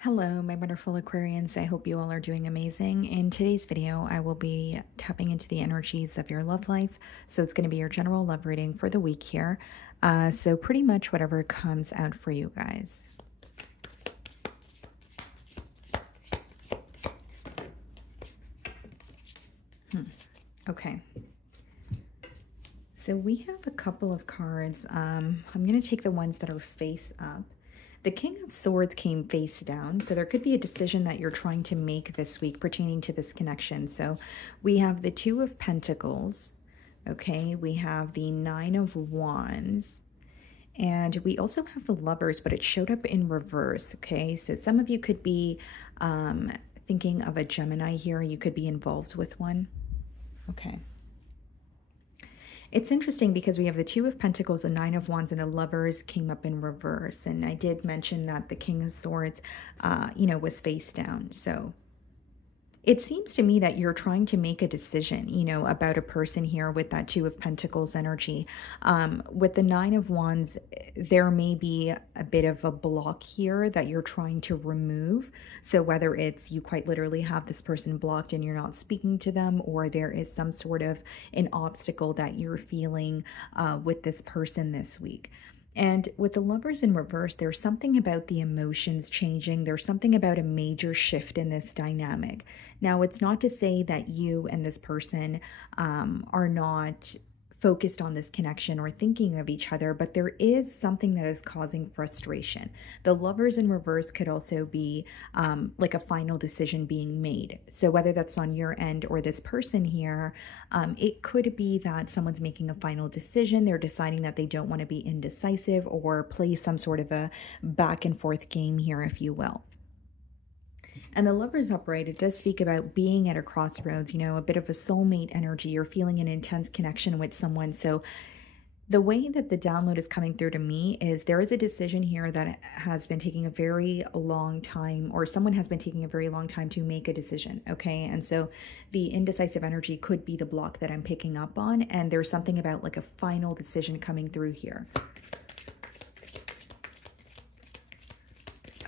Hello, my wonderful Aquarians. I hope you all are doing amazing. In today's video, I will be tapping into the energies of your love life. So it's going to be your general love reading for the week here. So pretty much whatever comes out for you guys. Okay. So we have a couple of cards. I'm going to take the ones that are face up. The King of Swords came face down, so there could be a decision that you're trying to make this week pertaining to this connection. So we have the Two of Pentacles, okay? We have the Nine of Wands, and we also have the Lovers, but it showed up in reverse, okay? So some of you could be thinking of a Gemini here. You could be involved with one, okay? It's interesting because we have the Two of Pentacles, the Nine of Wands, and the Lovers came up in reverse. And I did mention that the King of Swords, was face down. So it seems to me that you're trying to make a decision, about a person here with that Two of Pentacles energy. With the Nine of Wands, there may be a bit of a block here that you're trying to remove. So whether it's you quite literally have this person blocked and you're not speaking to them, or there is some sort of an obstacle that you're feeling with this person this week. And with the Lovers in reverse, there's something about the emotions changing. There's something about a major shift in this dynamic. Now, it's not to say that you and this person are not focused on this connection or thinking of each other, but there is something that is causing frustration. The Lovers in reverse could also be like a final decision being made. So whether that's on your end or this person here, it could be that someone's making a final decision. They're deciding that they don't want to be indecisive or play some sort of a back and forth game here, if you will. And the Lovers upright, it does speak about being at a crossroads, a bit of a soulmate energy. You're feeling an intense connection with someone. So the way that the download is coming through to me is there is a decision here that has been taking a very long time, or someone has been taking a very long time to make a decision, okay? And so the indecisive energy could be the block that I'm picking up on, and there's something about like a final decision coming through here.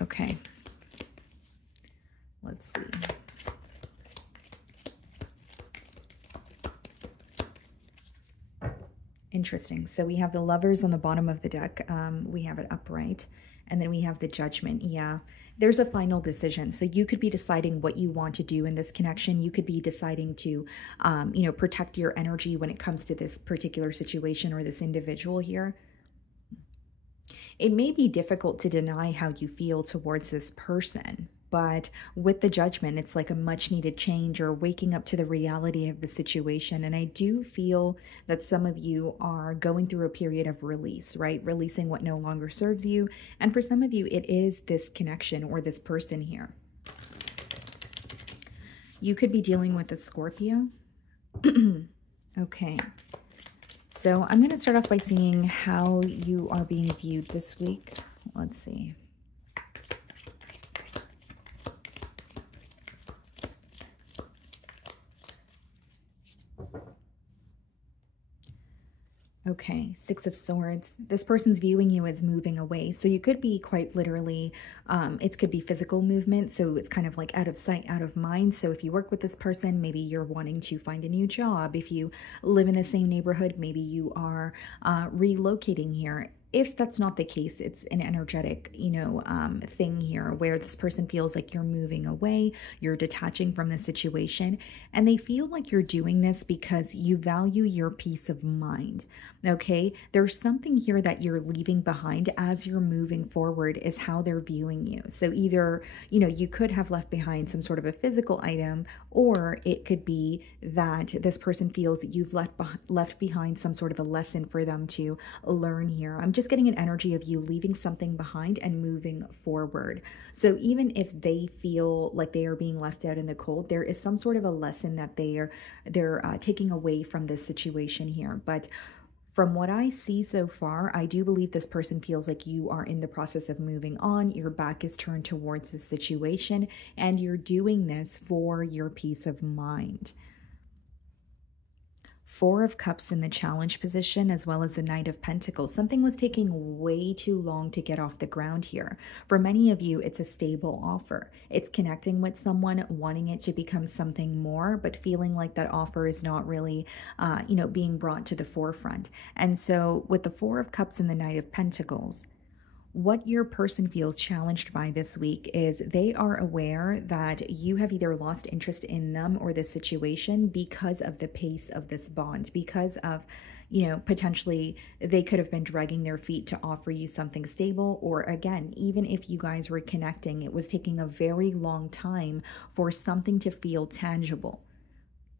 Okay. Let's see. Interesting. So we have the Lovers on the bottom of the deck. We have it upright. And then we have the Judgment. Yeah, there's a final decision. So you could be deciding what you want to do in this connection. You could be deciding to, protect your energy when it comes to this particular situation or this individual here. It may be difficult to deny how you feel towards this person, but with the Judgment, it's like a much needed change or waking up to the reality of the situation. And I do feel that some of you are going through a period of release, right? Releasing what no longer serves you. And for some of you, it is this connection or this person here. You could be dealing with a Scorpio. Okay. So I'm going to start off by seeing how you are being viewed this week. Let's see. Okay, Six of Swords. This person's viewing you as moving away. So you could be quite literally, it could be physical movement. So it's kind of like out of sight, out of mind. So if you work with this person, maybe you're wanting to find a new job. If you live in the same neighborhood, maybe you are relocating here. If that's not the case, it's an energetic, thing here where this person feels like you're moving away, you're detaching from the situation, and they feel like you're doing this because you value your peace of mind. Okay, there's something here that you're leaving behind as you're moving forward is how they're viewing you. So either, you could have left behind some sort of a physical item, or it could be that this person feels that you've left behind some sort of a lesson for them to learn here. I'm just getting an energy of you leaving something behind and moving forward. So even if they feel like they are being left out in the cold, there is some sort of a lesson that they're taking away from this situation here. But from what I see so far, I do believe this person feels like you are in the process of moving on. Your back is turned towards the situation, and you're doing this for your peace of mind. Four of Cups in the challenge position, as well as the Knight of Pentacles. Something was taking way too long to get off the ground here. For many of you, it's a stable offer. It's connecting with someone, wanting it to become something more, but feeling like that offer is not really, being brought to the forefront. And so with the Four of Cups and the Knight of Pentacles, what your person feels challenged by this week is they are aware that you have either lost interest in them or the situation because of the pace of this bond, because of, potentially they could have been dragging their feet to offer you something stable. Or again, even if you guys were connecting, it was taking a very long time for something to feel tangible.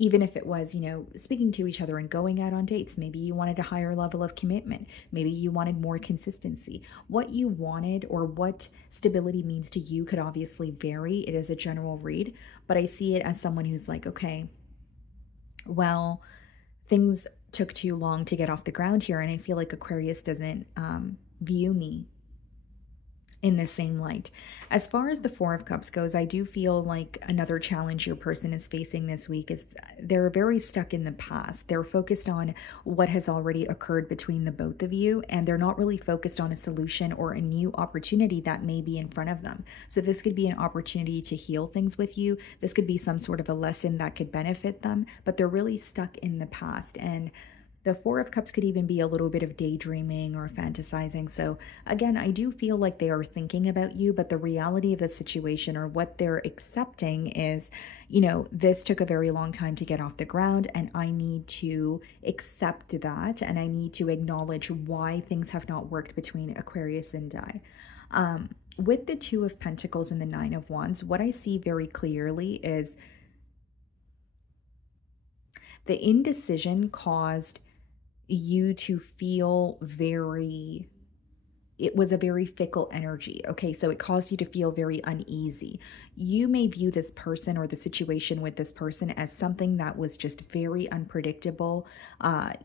Even if it was, speaking to each other and going out on dates, maybe you wanted a higher level of commitment. Maybe you wanted more consistency. What you wanted or what stability means to you could obviously vary. It is a general read, but I see it as someone who's like, okay, well, things took too long to get off the ground here. And I feel like Aquarius doesn't view me in the same light. As far as the Four of Cups goes, I do feel like another challenge your person is facing this week is they're very stuck in the past. They're focused on what has already occurred between the both of you, and they're not really focused on a solution or a new opportunity that may be in front of them. So this could be an opportunity to heal things with you. This could be some sort of a lesson that could benefit them, but they're really stuck in the past. And the Four of Cups could even be a little bit of daydreaming or fantasizing. So again, I do feel like they are thinking about you, but the reality of the situation or what they're accepting is, this took a very long time to get off the ground, and I need to accept that, and I need to acknowledge why things have not worked between Aquarius and I. With the Two of Pentacles and the Nine of Wands, what I see very clearly is the indecision caused you to feel it was a very fickle energy. Okay, so it caused you to feel very uneasy. You may view this person or the situation with this person as something that was just very unpredictable.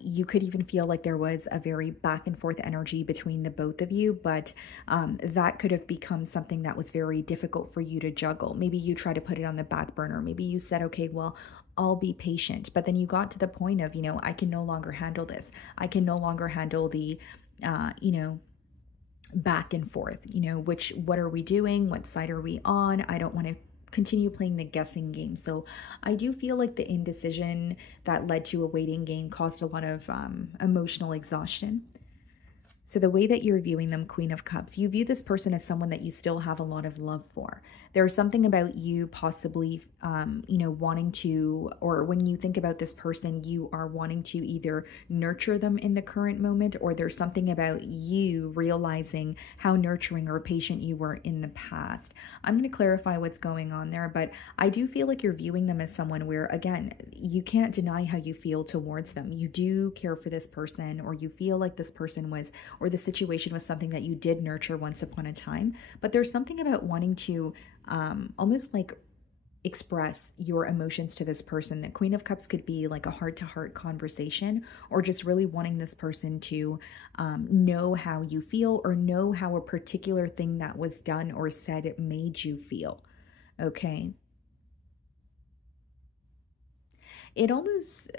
You could even feel like there was a very back and forth energy between the both of you, but that could have become something that was very difficult for you to juggle. Maybe you try to put it on the back burner. Maybe you said, okay, well, I'll be patient. But then you got to the point of, I can no longer handle this. I can no longer handle the, back and forth, what are we doing? What side are we on? I don't want to continue playing the guessing game. So I do feel like the indecision that led to a waiting game caused a lot of emotional exhaustion. So the way that you're viewing them, Queen of Cups, you view this person as someone that you still have a lot of love for. There's something about you possibly, wanting to, or when you think about this person, you are wanting to either nurture them in the current moment, or there's something about you realizing how nurturing or patient you were in the past. I'm going to clarify what's going on there, but I do feel like you're viewing them as someone where, again, you can't deny how you feel towards them. You do care for this person, or you feel like this person was, or the situation was something that you did nurture once upon a time, but there's something about wanting to almost like express your emotions to this person. The Queen of Cups could be like a heart-to-heart conversation, or just really wanting this person to know how you feel, or know how a particular thing that was done or said made you feel. Okay. It almost,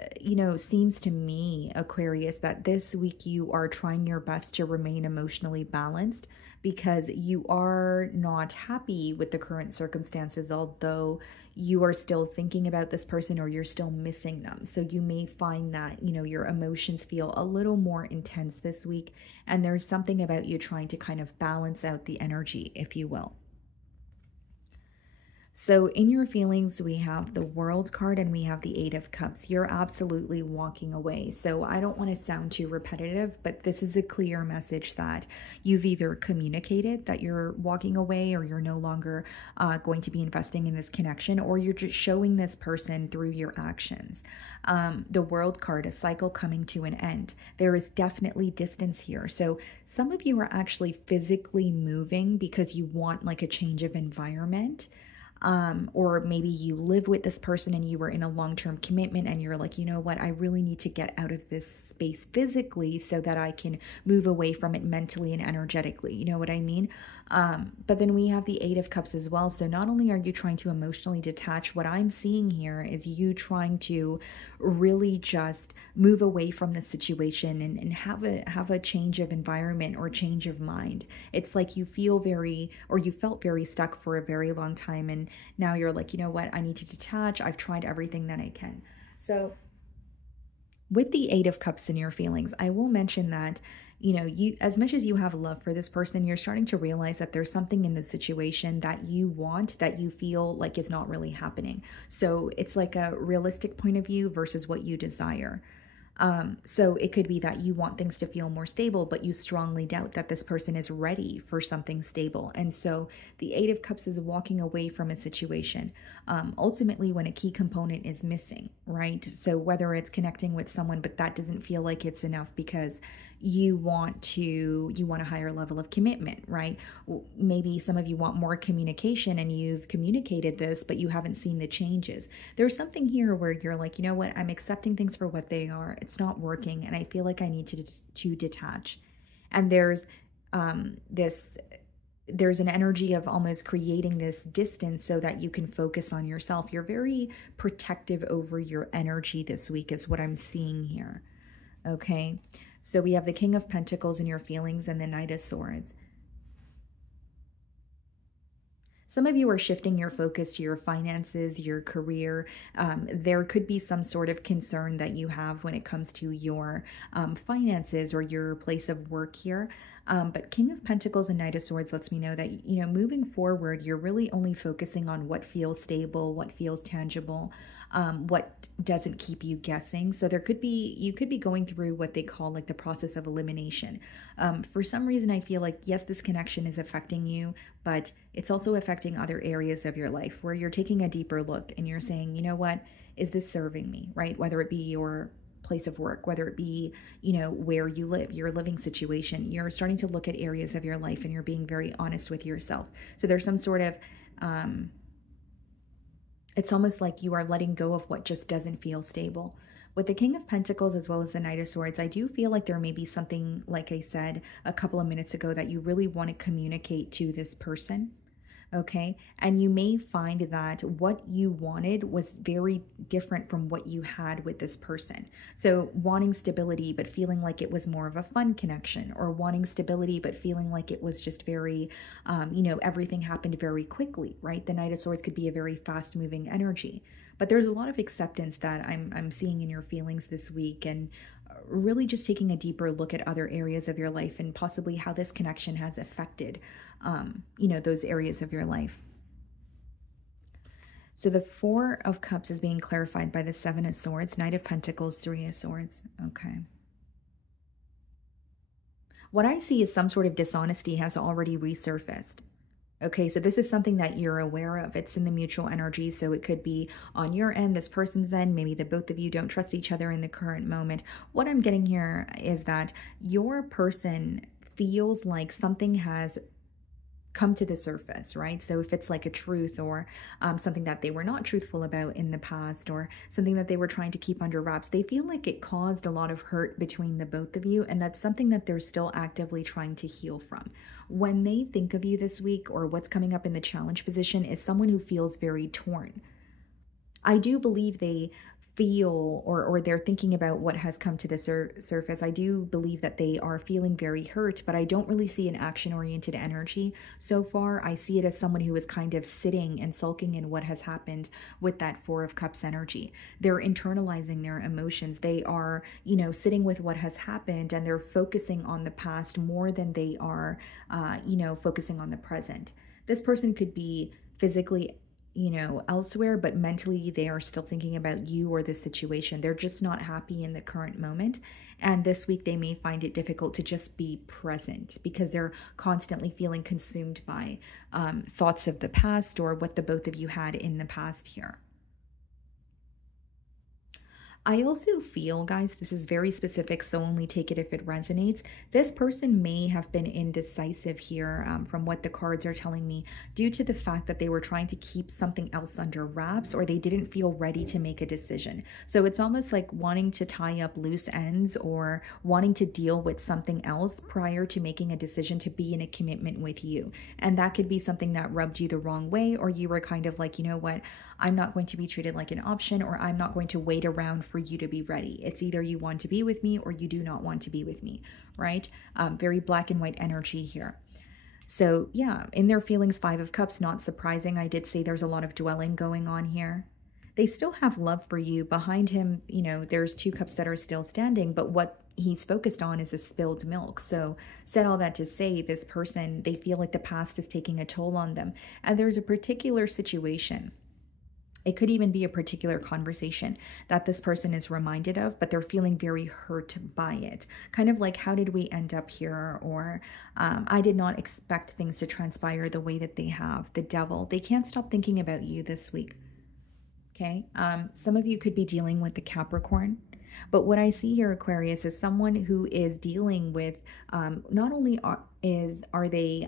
seems to me, Aquarius, that this week you are trying your best to remain emotionally balanced because you are not happy with the current circumstances, although you are still thinking about this person or you're still missing them. So you may find that, your emotions feel a little more intense this week, and there's something about you trying to kind of balance out the energy, if you will. So in your feelings, we have the World card and we have the Eight of Cups. You're absolutely walking away. So I don't want to sound too repetitive, but this is a clear message that you've either communicated that you're walking away, or you're no longer going to be investing in this connection, or you're just showing this person through your actions. The World card, a cycle coming to an end. There is definitely distance here. So some of you are actually physically moving because you want like a change of environment. Or maybe you live with this person and you were in a long-term commitment and you're like, you know what, I really need to get out of this space physically so that I can move away from it mentally and energetically. You know what I mean? But then we have the Eight of Cups as well. So not only are you trying to emotionally detach, what I'm seeing here is you trying to really just move away from the situation and have a change of environment or change of mind. It's like you feel very, or you felt very stuck for a very long time, and now you're like, you know what, I need to detach. I've tried everything that I can. So with the Eight of Cups in your feelings, I will mention that, you know, you, as much as you have love for this person, you're starting to realize that there's something in the situation that you want that you feel like is not really happening. So it's like a realistic point of view versus what you desire. So it could be that you want things to feel more stable, but you strongly doubt that this person is ready for something stable. And so the Eight of Cups is walking away from a situation, ultimately when a key component is missing, right? So whether it's connecting with someone, but that doesn't feel like it's enough because you want a higher level of commitment, right? Maybe some of you want more communication and you've communicated this, but you haven't seen the changes. There's something here where you're like, you know what, I'm accepting things for what they are. It's not working, and I feel like I need to detach. And there's there's an energy of almost creating this distance so that you can focus on yourself. You're very protective over your energy this week is what I'm seeing here. Okay. So we have the King of Pentacles in your feelings and the Knight of Swords. Some of you are shifting your focus to your finances, your career. There could be some sort of concern that you have when it comes to your finances or your place of work here. But King of Pentacles and Knight of Swords lets me know that, you know, moving forward, you're really only focusing on what feels stable, what feels tangible, what doesn't keep you guessing. So you could be going through what they call like the process of elimination. For some reason, I feel like, yes, this connection is affecting you, but it's also affecting other areas of your life where you're taking a deeper look and you're saying, you know what, is this serving me, right? Whether it be your place of work, whether it be, you know, where you live, your living situation, you're starting to look at areas of your life and you're being very honest with yourself. So there's some sort of, it's almost like you are letting go of what just doesn't feel stable. With the King of Pentacles as well as the Knight of Swords, I do feel like there may be something, like I said a couple of minutes ago, that you really want to communicate to this person. Okay. And you may find that what you wanted was very different from what you had with this person. So wanting stability, but feeling like it was more of a fun connection, or wanting stability, but feeling like it was just very, you know, everything happened very quickly, right? The Knight of Swords could be a very fast moving energy, but there's a lot of acceptance that I'm seeing in your feelings this week, and really just taking a deeper look at other areas of your life and possibly how this connection has affected you know, those areas of your life. So the Four of Cups is being clarified by the Seven of Swords, Knight of Pentacles, Three of Swords. Okay. What I see is some sort of dishonesty has already resurfaced. Okay, so this is something that you're aware of. It's in the mutual energy, so it could be on your end, this person's end, maybe the both of you don't trust each other in the current moment. What I'm getting here is that your person feels like something has come to the surface, right? So if it's like a truth, or something that they were not truthful about in the past, or something that they were trying to keep under wraps, they feel like it caused a lot of hurt between the both of you, and that's something that they're still actively trying to heal from. When they think of you this week, or what's coming up in the challenge position, is someone who feels very torn. I do believe they feel, or they're thinking about what has come to the surface. I do believe that they are feeling very hurt, but I don't really see an action-oriented energy so far. I see it as someone who is kind of sitting and sulking in what has happened with that Four of Cups energy. They're internalizing their emotions. They are, you know, sitting with what has happened, and they're focusing on the past more than they are, you know, focusing on the present. This person could be physically, you know, elsewhere, but mentally they are still thinking about you or the situation. They're just not happy in the current moment. And this week they may find it difficult to just be present because they're constantly feeling consumed by thoughts of the past or what the both of you had in the past here. I also feel, guys, this is very specific, so only take it if it resonates. This person may have been indecisive here, from what the cards are telling me, due to the fact that they were trying to keep something else under wraps, or they didn't feel ready to make a decision. So it's almost like wanting to tie up loose ends or wanting to deal with something else prior to making a decision to be in a commitment with you. And that could be something that rubbed you the wrong way, or you were kind of like, you know what, I'm not going to be treated like an option, or I'm not going to wait around for you to be ready. It's either you want to be with me or you do not want to be with me, right? Very black and white energy here. So yeah, in their feelings, Five of Cups, not surprising. I did say there's a lot of dwelling going on here. They still have love for you. Behind him, you know, there's two cups that are still standing, but what he's focused on is a spilled milk. So said all that to say, this person, they feel like the past is taking a toll on them. And there's a particular situation, it could even be a particular conversation that this person is reminded of, but they're feeling very hurt by it. Kind of like, how did we end up here? Or I did not expect things to transpire the way that they have. The Devil. They can't stop thinking about you this week. Okay. Some of you could be dealing with the Capricorn. But what I see here, Aquarius, is someone who is dealing with, not only are they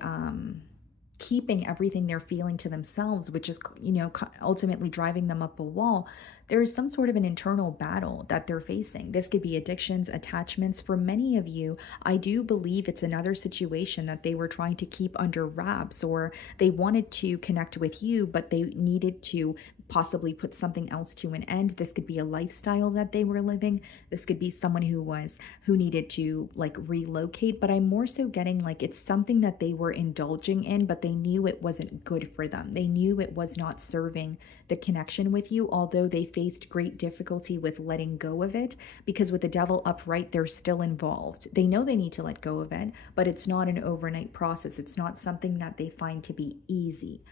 keeping everything they're feeling to themselves, which is, you know, ultimately driving them up a wall. There is some sort of an internal battle that they're facing. This could be addictions, attachments. For many of you, I do believe it's another situation that they were trying to keep under wraps, or they wanted to connect with you, but they needed to possibly put something else to an end. This could be a lifestyle that they were living. This could be someone who needed to like relocate, but I'm more so getting like it's something that they were indulging in, but they knew it wasn't good for them. They knew it was not serving the connection with you, although they faced great difficulty with letting go of it, because with the Devil upright, they're still involved. They know they need to let go of it, but it's not an overnight process. It's not something that they find to be easy.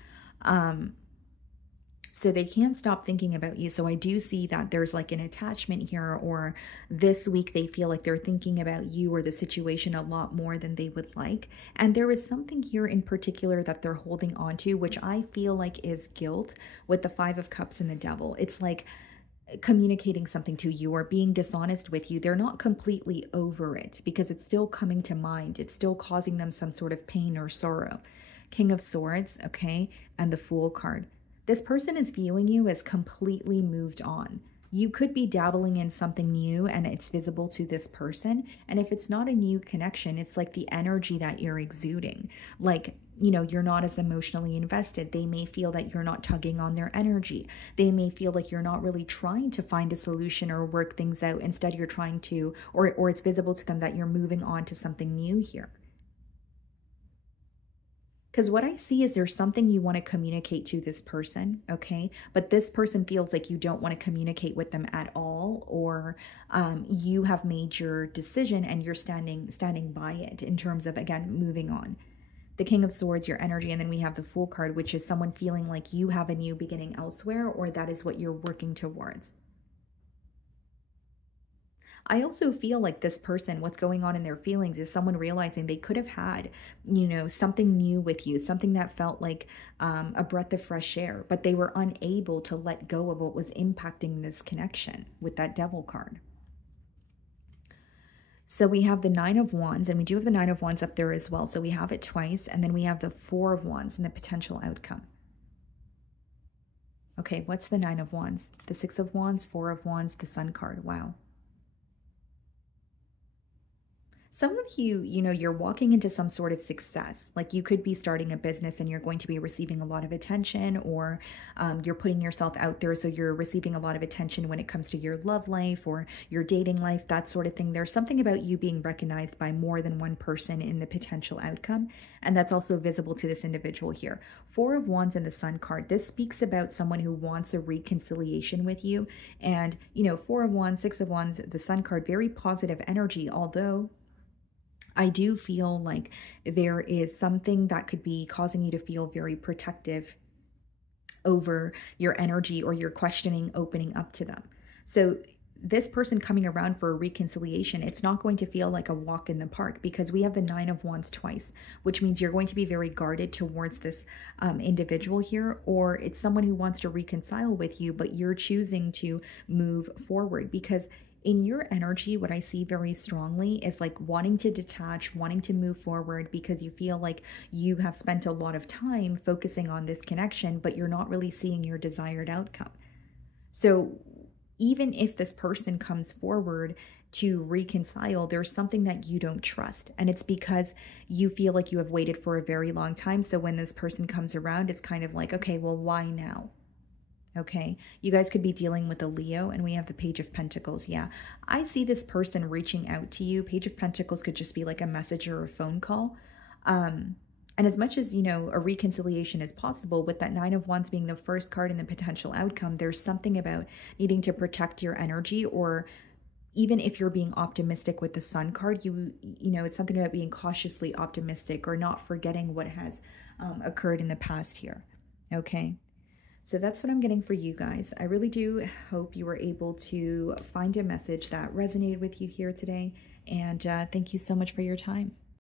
So they can't stop thinking about you. So I do see that there's like an attachment here, or this week they feel like they're thinking about you or the situation a lot more than they would like. And there is something here in particular that they're holding on to, which I feel like is guilt with the Five of Cups and the Devil. It's like communicating something to you or being dishonest with you. They're not completely over it because it's still coming to mind. It's still causing them some sort of pain or sorrow. King of Swords, okay, and the Fool card. This person is viewing you as completely moved on. You could be dabbling in something new and it's visible to this person. And if it's not a new connection, it's like the energy that you're exuding. Like, you know, you're not as emotionally invested. They may feel that you're not tugging on their energy. They may feel like you're not really trying to find a solution or work things out. Instead, you're trying to, or it's visible to them that you're moving on to something new here. Because what I see is there's something you want to communicate to this person, okay? But this person feels like you don't want to communicate with them at all, or you have made your decision and you're standing by it in terms of, again, moving on. The King of Swords, your energy, and then we have the Fool card, which is someone feeling like you have a new beginning elsewhere, or that is what you're working towards. I also feel like this person, what's going on in their feelings is someone realizing they could have had, you know, something new with you, something that felt like a breath of fresh air, but they were unable to let go of what was impacting this connection with that Devil card. So we have the Nine of Wands, and we do have the Nine of Wands up there as well. So we have it twice, and then we have the Four of Wands and the potential outcome. Okay, what's the Nine of Wands? The Six of Wands, Four of Wands, the Sun card. Wow. Some of you, you know, you're walking into some sort of success. Like you could be starting a business and you're going to be receiving a lot of attention, or you're putting yourself out there, so you're receiving a lot of attention when it comes to your love life or your dating life, that sort of thing. There's something about you being recognized by more than one person in the potential outcome, and that's also visible to this individual here. Four of Wands and the Sun card. This speaks about someone who wants a reconciliation with you. And, you know, Four of Wands, Six of Wands, the Sun card, very positive energy, although I do feel like there is something that could be causing you to feel very protective over your energy, or you're questioning opening up to them. So this person coming around for a reconciliation, it's not going to feel like a walk in the park, because we have the Nine of Wands twice, which means you're going to be very guarded towards this individual here, or it's someone who wants to reconcile with you, but you're choosing to move forward. Because in your energy, what I see very strongly is like wanting to detach, wanting to move forward, because you feel like you have spent a lot of time focusing on this connection, but you're not really seeing your desired outcome. So even if this person comes forward to reconcile, there's something that you don't trust. And it's because you feel like you have waited for a very long time. So when this person comes around, it's kind of like, okay, well, why now? Okay, you guys could be dealing with a Leo, and we have the Page of Pentacles. Yeah, I see this person reaching out to you. Page of Pentacles could just be like a message or a phone call. And as much as, you know, a reconciliation is possible, with that Nine of Wands being the first card and the potential outcome, there's something about needing to protect your energy, or even if you're being optimistic with the Sun card, you know, it's something about being cautiously optimistic or not forgetting what has occurred in the past here. Okay. So that's what I'm getting for you guys. I really do hope you were able to find a message that resonated with you here today. And thank you so much for your time.